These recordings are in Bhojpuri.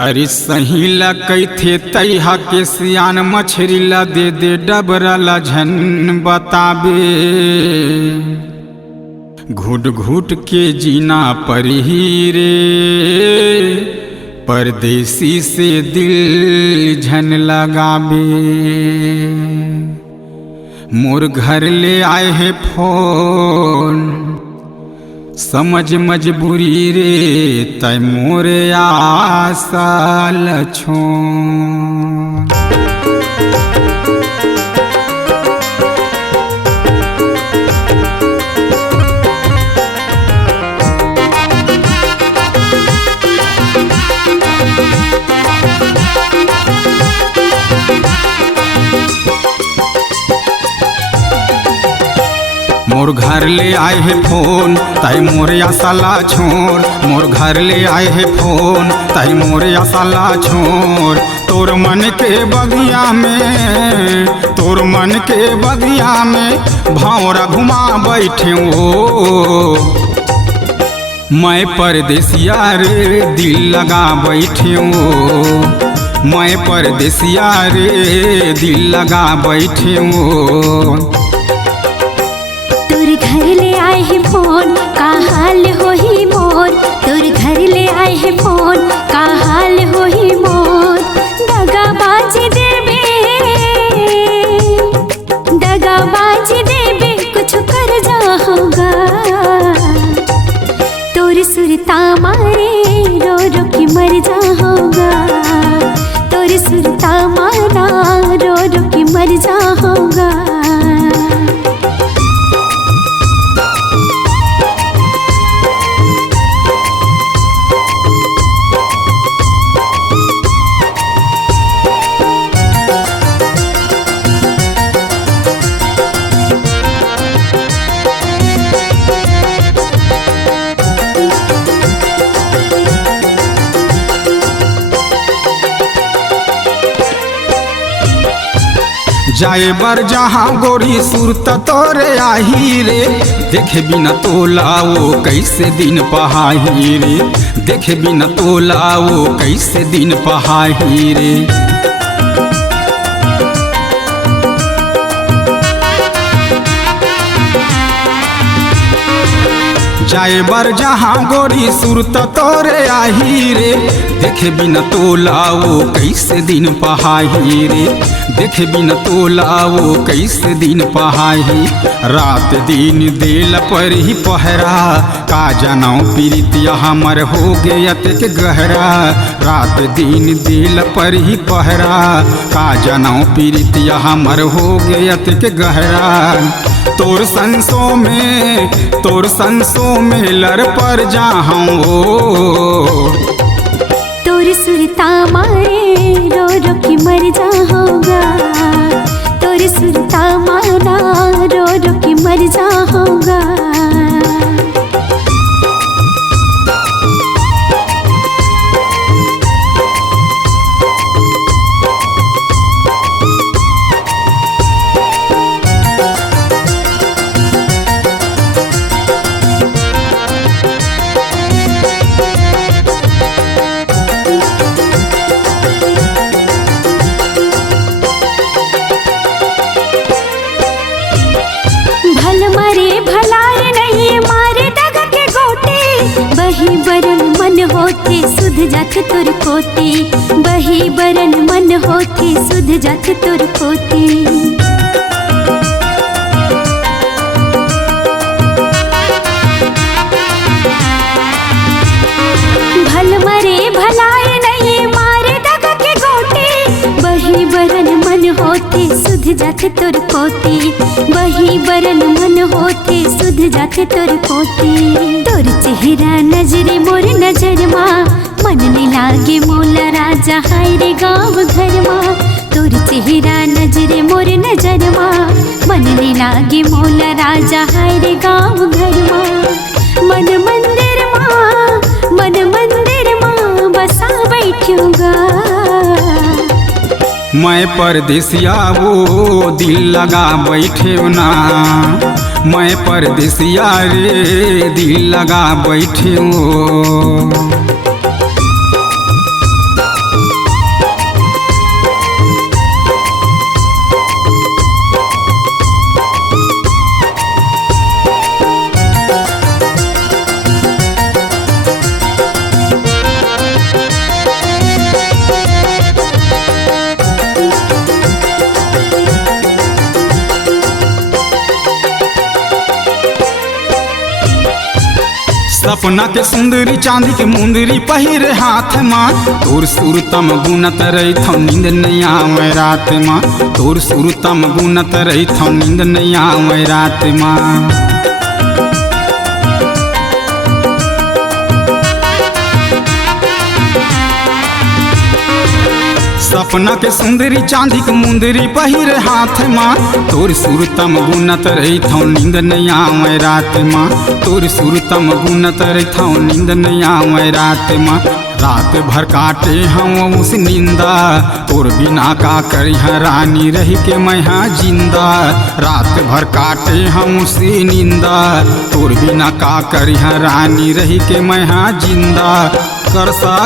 अरे सहीला कैथे तैहा के सियान मछरीला दे दे डबरला झन बताबे। घुट घुट के जीना परही रे परदेसी से दिल झन लगाबे। मोर घर ले आए है फोन समझ मजबूरी रे तय मोरे आशा लछों। मोर घर ले आए है फोन ताई मोरे आसाला छोड़। मोर घर ले आए है फोन ताई मोरे आसाला छोड़। तोर मन के बगिया में तोर मन के बगिया में भावरा घुमा बैठे ओ। मैं परदेसिया रे दिल लगा बैठे ओ। मैं परदेसिया रे दिल लगा बैठे ओ। तोर घर ले आए है फोन का हाल हो ही मोर। तोर घर ले आए है फोन का हाल हो ही मोर। दगाबाजी देबे कुछ कर जाऊंगा। तोर सुरता मारे रो रो के मर जाऊंगा। तोर सुरता मारा रो रो के मर जाऊंगा। जाए बर जहाँ गोरी सुरत तोरे आही रे। देखे बिना तोलाओ कैसे दिन पहाही रे। देखे बिना तोलाओ कैसे दिन पहाही रे। जाए बर जहाँ गोरी सुरत तोरे आही रे। देखे बिना तोलाओ कैसे दिन पहाही रे। देखे बिना तोलाओ कैसे दिन पहाही। रात दिन दिल पर ही पहरा का जनाओ पीरितिया हमर हो गयत के गहरा। रात दिन दिल पर ही पहरा का जनाओ पीरितिया हमर हो गयत के गहरा। तोर संसों में लर पर जाऊं ओ। तोर सुरता मारे रो रो के मर जाऊंगा। तोर सुरता मारा रो रो के मर जाऊंगा। बही बरन मन होते सुध जात तुर पोती। बही बरन मन होते सुध जात तुर पोती। भल मरे भलाए नहीं मारे दगा के गोटी। बही बरन मन होते सुध जात तुर पोती। बही बरन मन होते सुध जात तुर पोती। तोर चेहरा नजरे मोर नजर माँ मन ने लागे मोला राजा हाय रे गाँव घर माँ। तोर चेहरा नजरे मोर नजर माँ मन ने लागे मोला राजा हाय रे गाँव घर माँ। मन मंदिर माँ बसा बैठूंगा। मैं परदेसिया वो दिल लगा बैठे ना। मैं परदेसिया रे दिल लगा बैठे हो। सपना के सुंदरी चांदी के मुंदरी पहिरे हाथ माँ तोर सुरतम गुनत रही थो नींद नहीं आवे रात माँ तोर सुरतम गुनत रही थो नींद नहीं आवे रात माँ। सपना के सुंदरी चांदी के मुंदरी पहिरे हाथ माँ तोर सुरतम गुनत रही थो नींद नहीं आवे रात माँ तोर सुरतम गुनत रही थो नींद नहीं आवे रात माँ। रात भर काटे हम उस निंदा तोर बिना का करी रानी रही के मैं जिंदा रात भर काटे हम उसी निंदा तोर बिना का करी रानी रही के मैं जिंदा। करसा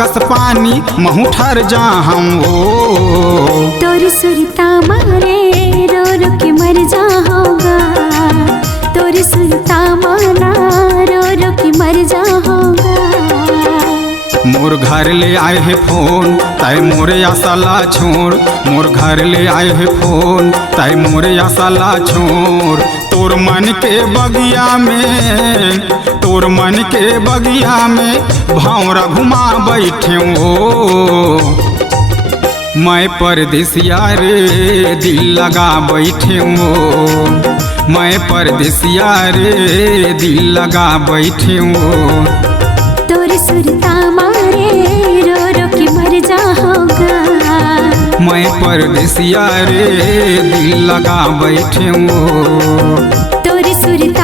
कस पानी महू ठर जा हम वो तोर सुरता मारे रो रो के मर जाऊंगा तोर सुरता माना रो रो के मर जाऊंगा। मोर घर ले आए है फोन तय मोरे आसाला छोड़ मोर घर ले आए है फोन तय मोरे आसाला छोड़ तोर मन के बगिया में भौरा घुमा बैठे ओ मैं परदेसिया रे दिल लगा बैठे ओ मैं परदेसिया रे दिल लगा बैठे ओ तोर सुरता मारे रो रो के मर जाऊंगा मैं परदेसिया रे दिल लगा बैठे ओ तोर सुरता